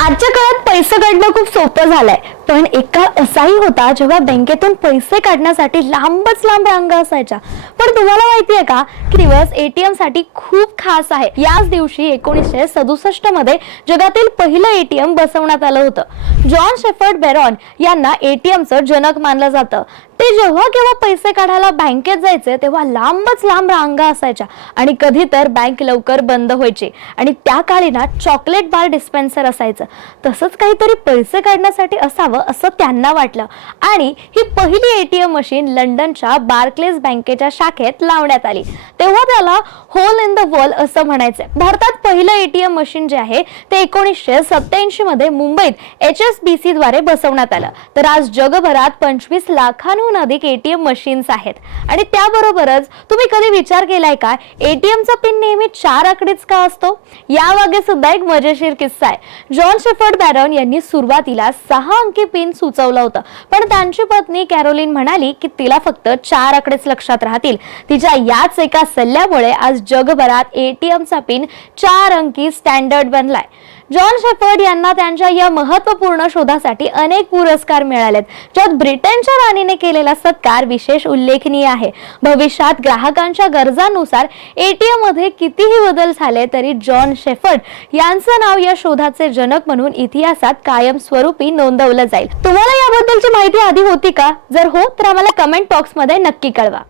आजच्या काळात पैसे काढणं खूप सोपं झालंय, पण एक काळ असाही होता जेव्हा बँकेतून पैसे काढण्यासाठी लांबच लांब रांगा असायच्या. पण तुम्हाला माहितीये का की दिवस एटीएम साठी खूप खास आहे. याच दिवशी 1967 मध्ये जगातील पहिलं एटीएम बसवण्यात आलं होतं. जॉन शेफर्ड बॅरॉन यांना एटीएमचं जनक मानलं जातं. ते जेव्हा केव्हा पैसे काढायला बँकेत जायचे तेव्हा लांबच लांब रांगा असायच्या आणि कधी तर बँक लवकर बंद व्हायची आणि त्या काळी ना चॉकलेट बार डिस्पेन्सर असायचं. तसंच काहीतरी पैसे काढण्यासाठी असावं असं त्यांना वाटलं आणि ही पहिली एटीएम मशीन लंडनच्या बार्क्लेज बँकेच्या शाखेत लावण्यात आली. तेव्हा त्याला होल इन द वॉल असं म्हणायचे. भारतात पहिलं एटीएम मशीन जे आहे ते 1987 मध्ये मुंबईत HSBC द्वारे बसवण्यात आलं. तर आज जगभरात 25 लाखांहून अधिक एटीएम मशीन्स आहेत. आणि त्याबरोबरच तुम्ही कधी विचार केलाय का एटीएमचा पिन नेहमी 4 आकडेच का असतो? यामागे सुद्धा एक मजेशीर किस्सा आहे. जॉन शेफर्ड बॅरॉन यांनी सुरुवातीला 6 अंकी पिन सुचवलं होतं, पण त्यांची पत्नी कॅरोलिन म्हणाली की तिला फक्त 4 आकडेच लक्षात राहतील. तिच्या याच एका सल्ल्यामुळे आज जगभरात एटीएमचा पिन 4 अंकी स्टँडर्ड बनलाय. जॉन शेफर्ड यांना त्यांच्या या महत्त्वपूर्ण शोधासाठी अनेक पुरस्कार मिळालेत, ज्यात ब्रिटनच्या राणीने केलेला सत्कार विशेष उल्लेखनीय आहे. भविष्यात ग्राहकांच्या गरजांनुसार एटीएम मध्ये कितीही बदल झाले तरी जॉन शेफर्ड यांचं नाव या शोधाचे जनक म्हणून इतिहासात कायमस्वरूपी नोंदवलं जाईल. तुम्हाला याबद्दलची माहिती आधी होती का? जर हो तर आम्हाला कमेंट बॉक्समध्ये नक्की कळवा.